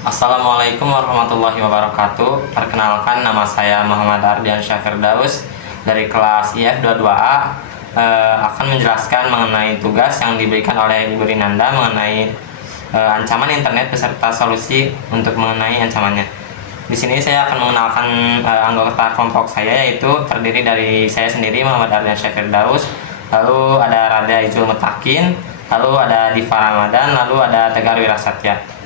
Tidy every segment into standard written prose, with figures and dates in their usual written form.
Assalamualaikum warahmatullahi wabarakatuh. Perkenalkan, nama saya Muhammad Ardian Syafirdaus dari kelas IF 22A. Akan menjelaskan mengenai tugas yang diberikan oleh Ibu Rinanda mengenai ancaman internet beserta solusi untuk mengenai ancamannya. Di sini saya akan mengenalkan anggota kelompok saya, yaitu terdiri dari saya sendiri Muhammad Ardian Syafirdaus, lalu ada Rada Izul Mutakin, lalu ada Diva Ramadan, lalu ada Tegar Wirasatya.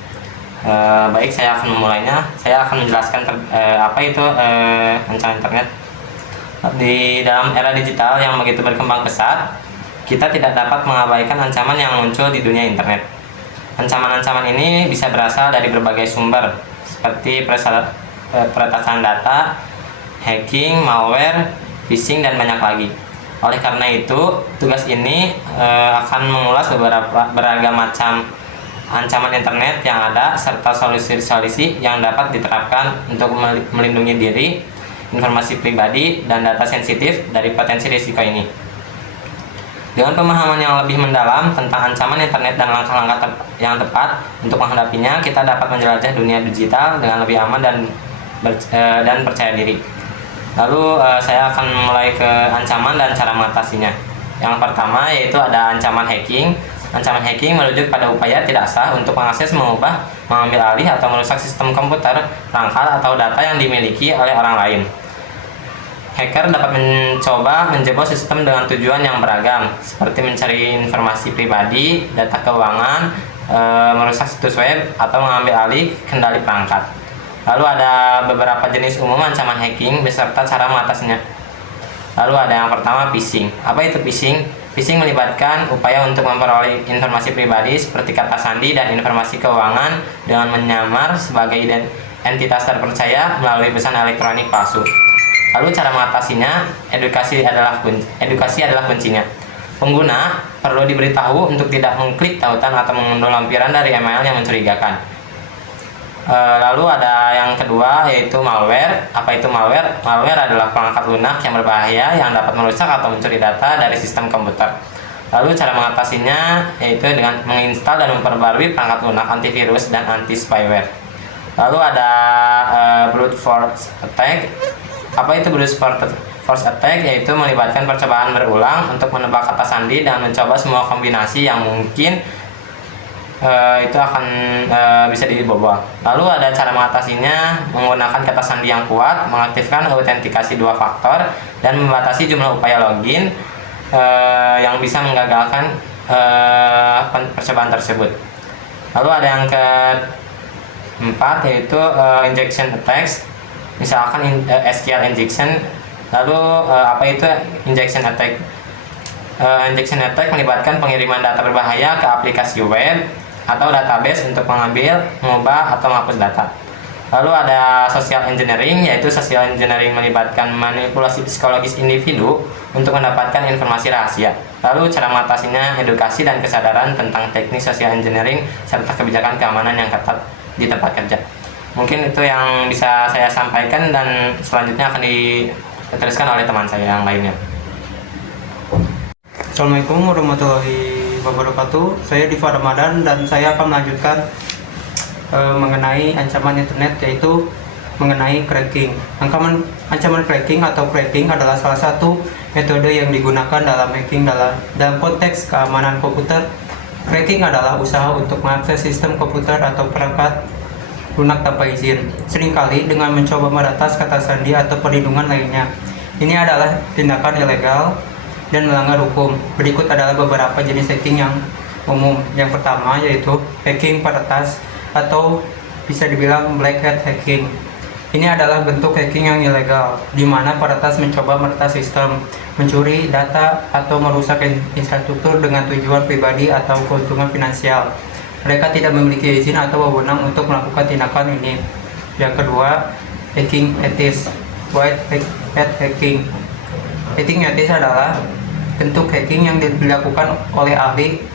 Baik, saya akan memulainya. Saya akan menjelaskan apa itu ancaman internet. Di dalam era digital yang begitu berkembang pesat, kita tidak dapat mengabaikan ancaman yang muncul di dunia internet. Ancaman-ancaman ini bisa berasal dari berbagai sumber, seperti peretasan data, hacking, malware, phishing, dan banyak lagi. Oleh karena itu, tugas ini akan mengulas beberapa beragam macam ancaman internet yang ada serta solusi-solusi yang dapat diterapkan untuk melindungi diri, informasi pribadi, dan data sensitif dari potensi risiko ini. Dengan pemahaman yang lebih mendalam tentang ancaman internet dan langkah-langkah yang tepat untuk menghadapinya, kita dapat menjelajah dunia digital dengan lebih aman dan percaya diri. Lalu saya akan mulai ke ancaman dan cara mengatasinya. Yang pertama yaitu ada ancaman hacking. Ancaman hacking merujuk pada upaya tidak sah untuk mengakses, mengubah, mengambil alih, atau merusak sistem komputer, perangkat, atau data yang dimiliki oleh orang lain. Hacker dapat mencoba menjebol sistem dengan tujuan yang beragam, seperti mencari informasi pribadi, data keuangan, merusak situs web, atau mengambil alih kendali perangkat. Lalu ada beberapa jenis umum ancaman hacking beserta cara mengatasinya. Lalu ada yang pertama, phishing. Apa itu phishing? Phishing melibatkan upaya untuk memperoleh informasi pribadi seperti kata sandi dan informasi keuangan dengan menyamar sebagai entitas terpercaya melalui pesan elektronik palsu. Lalu cara mengatasinya, edukasi adalah kuncinya. Pengguna perlu diberitahu untuk tidak mengklik tautan atau mengunduh lampiran dari email yang mencurigakan. Lalu ada yang kedua yaitu malware. Apa itu malware? Malware adalah perangkat lunak yang berbahaya yang dapat merusak atau mencuri data dari sistem komputer. Lalu cara mengatasinya yaitu dengan menginstal dan memperbarui perangkat lunak antivirus dan anti-spyware. Lalu ada brute force attack. Apa itu brute force attack? Yaitu melibatkan percobaan berulang untuk menebak kata sandi dan mencoba semua kombinasi yang mungkin itu akan bisa dibobol. Lalu ada cara mengatasinya menggunakan kata sandi yang kuat, mengaktifkan autentikasi 2 faktor, dan membatasi jumlah upaya login yang bisa menggagalkan percobaan tersebut. Lalu ada yang keempat yaitu injection attacks. Misalkan SQL injection. Lalu apa itu injection attack? Injection attack melibatkan pengiriman data berbahaya ke aplikasi web atau database untuk mengambil, mengubah, atau menghapus data. Lalu ada social engineering, yaitu social engineering melibatkan manipulasi psikologis individu untuk mendapatkan informasi rahasia. Lalu cara mengatasinya edukasi dan kesadaran tentang teknik social engineering serta kebijakan keamanan yang ketat di tempat kerja. Mungkin itu yang bisa saya sampaikan dan selanjutnya akan diteruskan oleh teman saya yang lainnya. Assalamualaikum warahmatullahi wabarakatuh. Saya Diva Ramadan dan saya akan melanjutkan mengenai ancaman internet, yaitu mengenai cracking. Ancaman cracking atau cracking adalah salah satu metode yang digunakan dalam hacking dalam konteks keamanan komputer. Cracking adalah usaha untuk mengakses sistem komputer atau perangkat lunak tanpa izin, seringkali dengan mencoba meretas kata sandi atau perlindungan lainnya. Ini adalah tindakan ilegal dan melanggar hukum. Berikut adalah beberapa jenis hacking yang umum. Yang pertama yaitu hacking peretas atau bisa dibilang black hat hacking. Ini adalah bentuk hacking yang ilegal, di mana peretas mencoba meretas sistem, mencuri data, atau merusak infrastruktur dengan tujuan pribadi atau keuntungan finansial. Mereka tidak memiliki izin atau wewenang untuk melakukan tindakan ini. Yang kedua, hacking etis, white hat hacking. Hacking etis adalah bentuk hacking yang dilakukan oleh ahli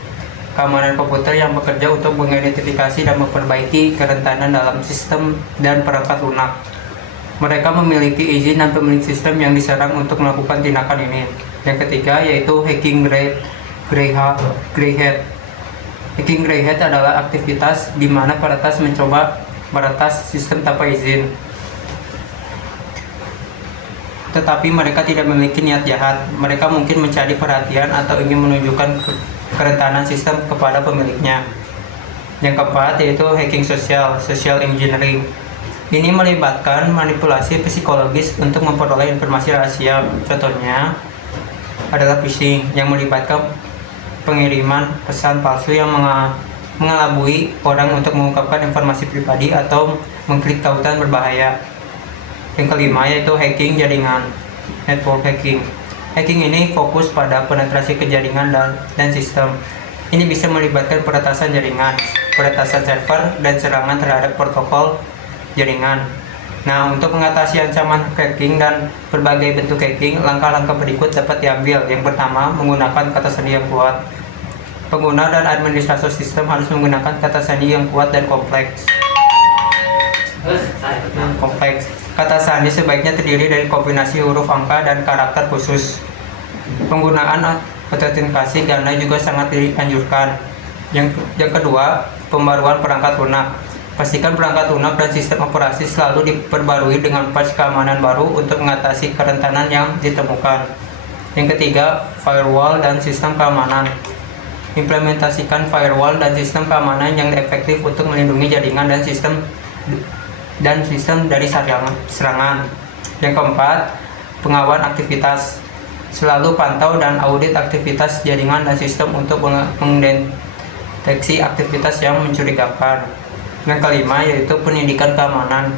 keamanan komputer yang bekerja untuk mengidentifikasi dan memperbaiki kerentanan dalam sistem dan perangkat lunak. Mereka memiliki izin dan pemilik sistem yang diserang untuk melakukan tindakan ini. Yang ketiga yaitu hacking grey hat. Hacking grey hat adalah aktivitas di mana peretas mencoba meretas sistem tanpa izin. Tetapi mereka tidak memiliki niat jahat. Mereka mungkin mencari perhatian atau ingin menunjukkan kerentanan sistem kepada pemiliknya. Yang keempat yaitu hacking sosial, social engineering. Ini melibatkan manipulasi psikologis untuk memperoleh informasi rahasia. Contohnya adalah phishing yang melibatkan pengiriman pesan palsu yang mengelabui orang untuk mengungkapkan informasi pribadi atau mengklik tautan berbahaya. Yang kelima yaitu hacking jaringan, network hacking. Hacking ini fokus pada penetrasi ke jaringan dan sistem. Ini bisa melibatkan peretasan jaringan, peretasan server, dan serangan terhadap protokol jaringan. Nah, untuk mengatasi ancaman hacking dan berbagai bentuk hacking, langkah-langkah berikut dapat diambil. Yang pertama, menggunakan kata sandi yang kuat. Pengguna dan administrator sistem harus menggunakan kata sandi yang kuat dan kompleks. Kata sandi sebaiknya terdiri dari kombinasi huruf angka dan karakter khusus. Penggunaan autentikasi ganda juga sangat dianjurkan. Yang kedua, pembaruan perangkat lunak. Pastikan perangkat lunak dan sistem operasi selalu diperbarui dengan patch keamanan baru untuk mengatasi kerentanan yang ditemukan. Yang ketiga, firewall dan sistem keamanan. Implementasikan firewall dan sistem keamanan yang efektif untuk melindungi jaringan dan sistem dari serangan. Yang keempat, pengawalan aktivitas. Selalu pantau dan audit aktivitas jaringan dan sistem untuk mendeteksi aktivitas yang mencurigakan. Yang kelima yaitu pendidikan keamanan.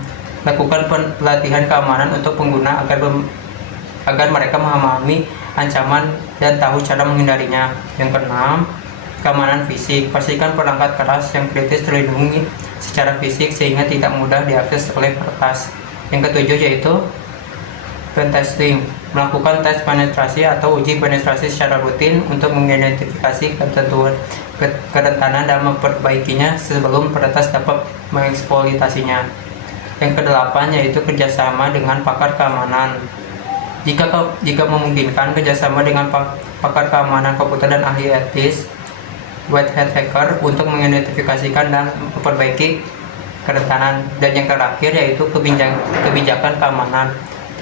Lakukan pelatihan keamanan untuk pengguna agar mereka memahami ancaman dan tahu cara menghindarinya. Yang keenam, keamanan fisik. Pastikan perangkat keras yang kritis terlindungi secara fisik sehingga tidak mudah diakses oleh peretas. Yang ketujuh yaitu pentesting. Melakukan tes penetrasi atau uji penetrasi secara rutin untuk mengidentifikasi kerentanan dan memperbaikinya sebelum peretas dapat mengeksploitasinya. Yang kedelapan yaitu kerjasama dengan pakar keamanan. Jika memungkinkan, kerjasama dengan pakar keamanan komputer dan ahli etis white hat hacker untuk mengidentifikasikan dan memperbaiki kerentanan. Dan yang terakhir yaitu kebijakan keamanan.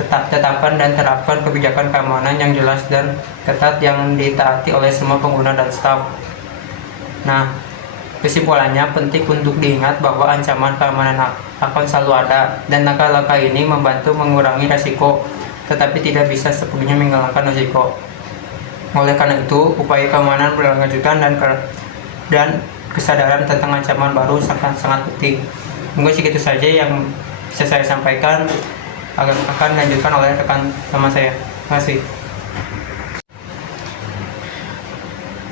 Tetapkan dan terapkan kebijakan keamanan yang jelas dan ketat yang ditaati oleh semua pengguna dan staf. Nah, kesimpulannya penting untuk diingat bahwa ancaman keamanan akan selalu ada dan langkah-langkah ini membantu mengurangi resiko, tetapi tidak bisa sepenuhnya menghilangkan resiko. Oleh karena itu, upaya keamanan berlanjutan dan kesadaran tentang ancaman baru sangat penting. Mungkin segitu saja yang bisa saya sampaikan, akan dilanjutkan oleh rekan teman saya. Terima kasih.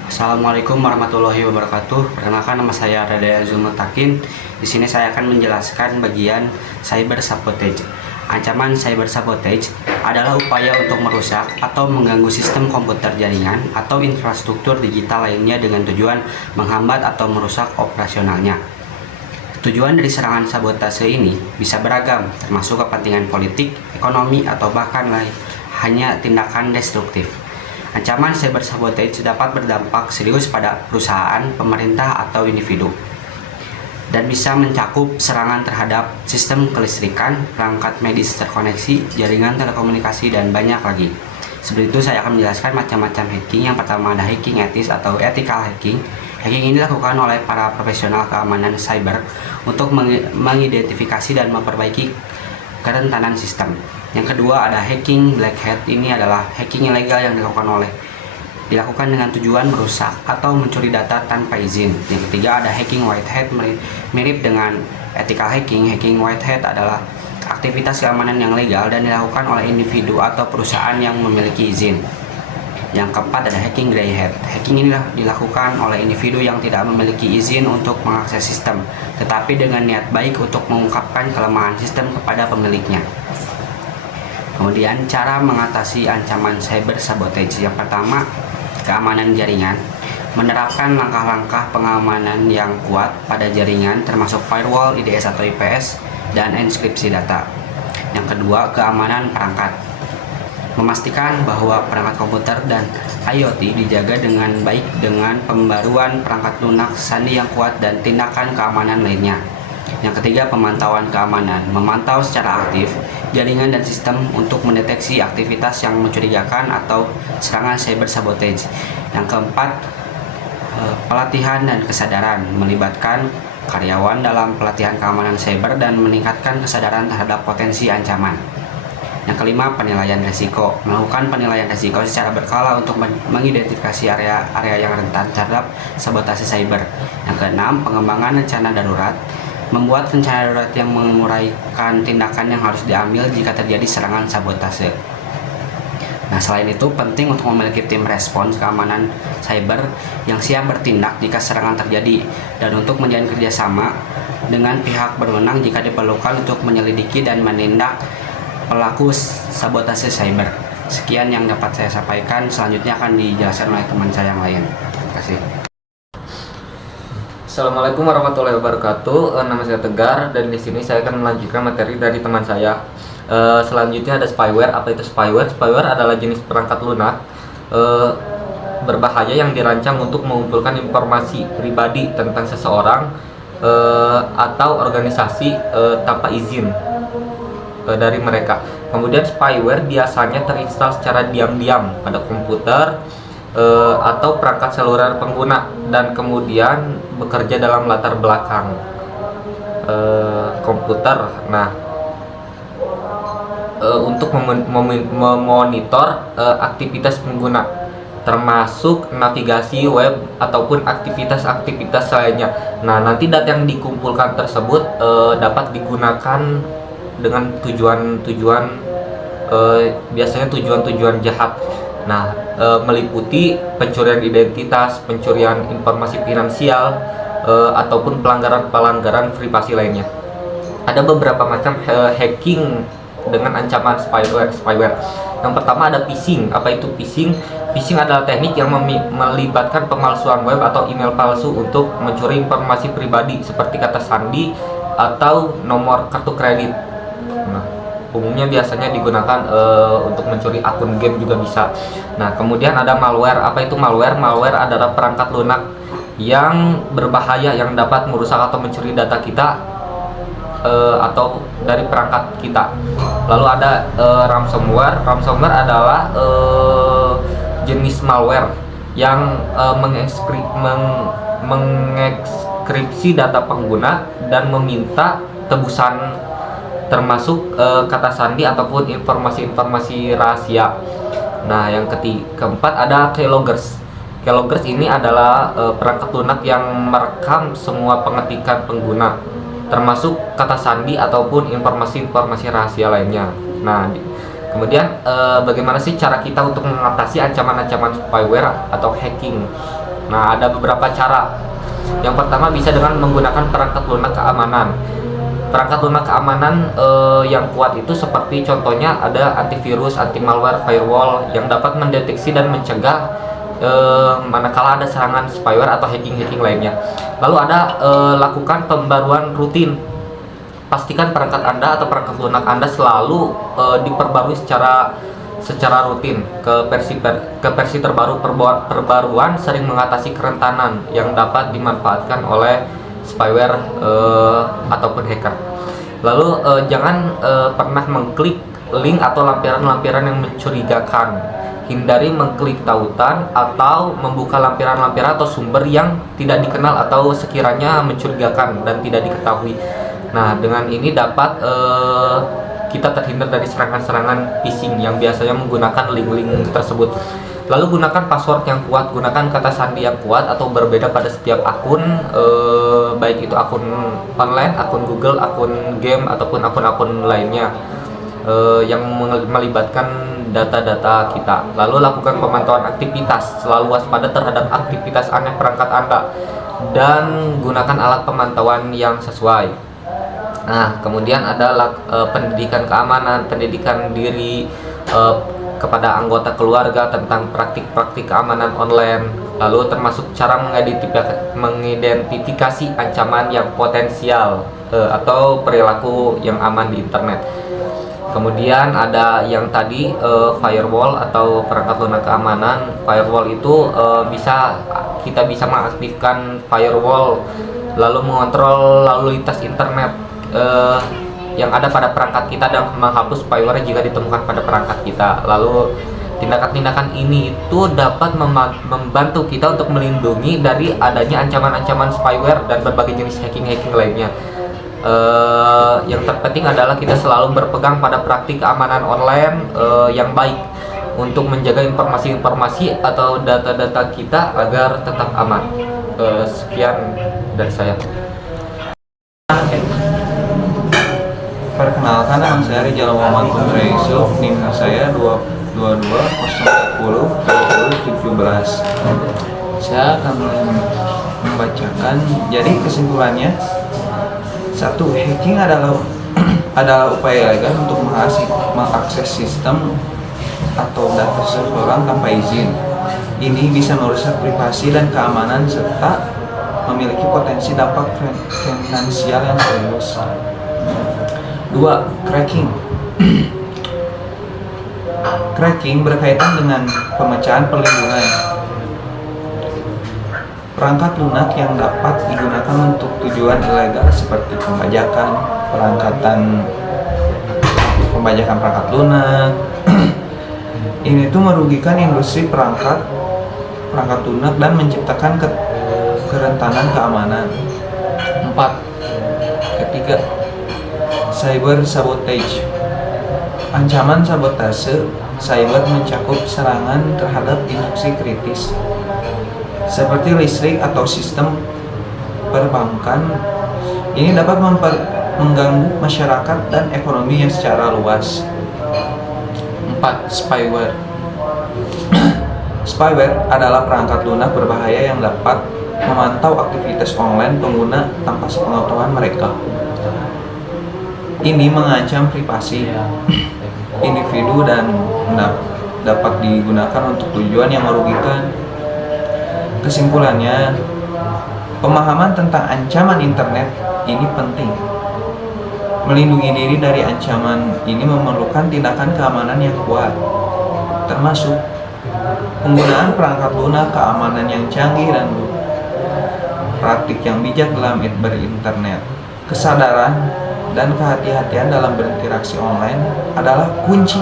Assalamualaikum warahmatullahi wabarakatuh. Perkenalkan, nama saya Rada Azul Mutakin. Di sini saya akan menjelaskan bagian cyber sabotage. Ancaman cyber sabotage adalah upaya untuk merusak atau mengganggu sistem komputer jaringan atau infrastruktur digital lainnya dengan tujuan menghambat atau merusak operasionalnya. Tujuan dari serangan sabotase ini bisa beragam, termasuk kepentingan politik, ekonomi, atau bahkan hanya tindakan destruktif. Ancaman cyber sabotage dapat berdampak serius pada perusahaan, pemerintah, atau individu, dan bisa mencakup serangan terhadap sistem kelistrikan, perangkat medis terkoneksi, jaringan telekomunikasi, dan banyak lagi. Sebelum itu saya akan menjelaskan macam-macam hacking. Yang pertama ada hacking etis atau ethical hacking. Hacking ini dilakukan oleh para profesional keamanan cyber untuk mengidentifikasi dan memperbaiki kerentanan sistem. Yang kedua ada hacking black hat. Ini adalah hacking ilegal yang dilakukan dengan tujuan merusak atau mencuri data tanpa izin. Yang ketiga ada hacking white hat. Mirip dengan ethical hacking, hacking white hat adalah aktivitas keamanan yang legal dan dilakukan oleh individu atau perusahaan yang memiliki izin. Yang keempat ada hacking grey hat. Hacking ini dilakukan oleh individu yang tidak memiliki izin untuk mengakses sistem, tetapi dengan niat baik untuk mengungkapkan kelemahan sistem kepada pemiliknya. Kemudian cara mengatasi ancaman cyber sabotage. Yang pertama, keamanan jaringan. Menerapkan langkah-langkah pengamanan yang kuat pada jaringan termasuk firewall, IDS atau IPS, dan enkripsi data. Yang kedua, keamanan perangkat. Memastikan bahwa perangkat komputer dan IoT dijaga dengan baik dengan pembaruan perangkat lunak, sandi yang kuat, dan tindakan keamanan lainnya. Yang ketiga, pemantauan keamanan. Memantau secara aktif jaringan dan sistem untuk mendeteksi aktivitas yang mencurigakan atau serangan cyber sabotage. Yang keempat, pelatihan dan kesadaran. Melibatkan karyawan dalam pelatihan keamanan cyber dan meningkatkan kesadaran terhadap potensi ancaman. Yang kelima, penilaian risiko. Melakukan penilaian risiko secara berkala untuk mengidentifikasi area-area yang rentan terhadap sabotase cyber. Yang keenam, pengembangan rencana darurat. Membuat rencana darurat yang menguraikan tindakan yang harus diambil jika terjadi serangan sabotase. Nah, selain itu penting untuk memiliki tim respons keamanan cyber yang siap bertindak jika serangan terjadi dan untuk menjalin kerjasama dengan pihak berwenang jika diperlukan untuk menyelidiki dan menindak pelaku sabotase cyber. Sekian yang dapat saya sampaikan, selanjutnya akan dijelaskan oleh teman saya yang lain. Terima kasih. Assalamualaikum warahmatullahi wabarakatuh. Nama saya Tegar dan di sini saya akan melanjutkan materi dari teman saya. Selanjutnya ada spyware. Apa itu spyware? Spyware adalah jenis perangkat lunak berbahaya yang dirancang untuk mengumpulkan informasi pribadi tentang seseorang atau organisasi tanpa izin dari mereka. Kemudian spyware biasanya terinstal secara diam-diam pada komputer atau perangkat seluler pengguna dan kemudian bekerja dalam latar belakang komputer. Nah, untuk memonitor aktivitas pengguna termasuk navigasi web ataupun aktivitas-aktivitas lainnya. Nah, nanti data yang dikumpulkan tersebut dapat digunakan dengan tujuan-tujuan biasanya tujuan-tujuan jahat. Nah, meliputi pencurian identitas, pencurian informasi finansial, ataupun pelanggaran-pelanggaran privasi lainnya. Ada beberapa macam hacking dengan ancaman spyware. Yang pertama ada phishing. Apa itu phishing? Phishing adalah teknik yang melibatkan pemalsuan web atau email palsu untuk mencuri informasi pribadi seperti kata sandi atau nomor kartu kredit. Nah, umumnya biasanya digunakan untuk mencuri akun game juga bisa. Nah, kemudian ada malware. Apa itu malware? Malware adalah perangkat lunak yang berbahaya yang dapat merusak atau mencuri data kita atau dari perangkat kita. Lalu ada ransomware. Ransomware adalah jenis malware yang mengekskripsi data pengguna dan meminta tebusan termasuk kata sandi ataupun informasi-informasi rahasia. Nah, yang keempat ada keyloggers. Keyloggers ini adalah perangkat lunak yang merekam semua pengetikan pengguna, termasuk kata sandi ataupun informasi-informasi rahasia lainnya. Nah, kemudian bagaimana sih cara kita untuk mengatasi ancaman-ancaman spyware atau hacking? Nah, ada beberapa cara. Yang pertama bisa dengan menggunakan perangkat lunak keamanan. Perangkat lunak keamanan yang kuat itu seperti contohnya ada antivirus, anti malware, firewall yang dapat mendeteksi dan mencegah manakala ada serangan spyware atau hacking lainnya. Lalu ada lakukan pembaruan rutin. Pastikan perangkat Anda atau perangkat lunak Anda selalu diperbarui secara rutin ke versi terbaru. Perbaruan sering mengatasi kerentanan yang dapat dimanfaatkan oleh spyware ataupun hacker. Lalu jangan pernah mengklik link atau lampiran-lampiran yang mencurigakan. Hindari mengklik tautan atau membuka lampiran-lampiran atau sumber yang tidak dikenal atau sekiranya mencurigakan dan tidak diketahui. Nah, dengan ini dapat kita terhindar dari serangan-serangan phishing yang biasanya menggunakan link-link tersebut. Lalu gunakan password yang kuat, gunakan kata sandi yang kuat atau berbeda pada setiap akun, baik itu akun online, akun Google, akun game, ataupun akun-akun lainnya yang melibatkan data-data kita. Lalu lakukan pemantauan aktivitas, selalu waspada terhadap aktivitas aneh perangkat Anda dan gunakan alat pemantauan yang sesuai. Nah, kemudian ada pendidikan keamanan, pendidikan diri kepada anggota keluarga tentang praktik-praktik keamanan online, lalu termasuk cara mengidentifikasi ancaman yang potensial atau perilaku yang aman di internet. Kemudian ada yang tadi firewall atau perangkat lunak keamanan. Firewall itu kita bisa mengaktifkan firewall lalu mengontrol lalu lintas internet yang ada pada perangkat kita dan menghapus spyware jika ditemukan pada perangkat kita. Lalu tindakan-tindakan ini itu dapat membantu kita untuk melindungi dari adanya ancaman-ancaman spyware dan berbagai jenis hacking-hacking lainnya. Yang terpenting adalah kita selalu berpegang pada praktik keamanan online yang baik untuk menjaga informasi-informasi atau data-data kita agar tetap aman. Sekian dari saya. Perkenalkan, nama saya Rizal Muhammad Putra Yusuf, NIM saya 2201017. Saya akan membacakan. Jadi kesimpulannya, satu, hacking adalah upaya ilegal untuk mengakses sistem atau data seseorang tanpa izin. Ini bisa merusak privasi dan keamanan serta memiliki potensi dampak finansial yang serius. 2. Cracking. Cracking berkaitan dengan pemecahan perlindungan perangkat lunak yang dapat digunakan untuk tujuan ilegal seperti pembajakan perangkat lunak. Ini tuh merugikan industri perangkat lunak dan menciptakan kerentanan keamanan. 4. Ketiga, cyber sabotage. Ancaman sabotase cyber mencakup serangan terhadap industri kritis seperti listrik atau sistem perbankan. Ini dapat mengganggu masyarakat dan ekonomi yang secara luas. 4. Spyware. Spyware adalah perangkat lunak berbahaya yang dapat memantau aktivitas online pengguna tanpa sepengetahuan mereka. Ini mengancam privasi individu dan dapat digunakan untuk tujuan yang merugikan. Kesimpulannya, pemahaman tentang ancaman internet ini penting. Melindungi diri dari ancaman ini memerlukan tindakan keamanan yang kuat, termasuk penggunaan perangkat lunak, keamanan yang canggih, dan praktik yang bijak dalam berinternet. Kesadaran dan kehati-hatian dalam berinteraksi online adalah kunci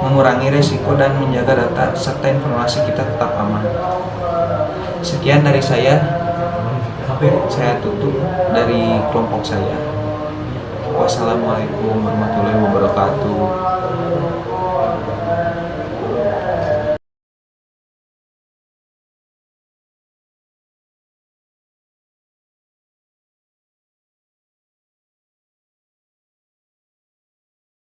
mengurangi risiko dan menjaga data serta informasi kita tetap aman. Sekian dari saya tutup dari kelompok saya. Wassalamualaikum warahmatullahi wabarakatuh.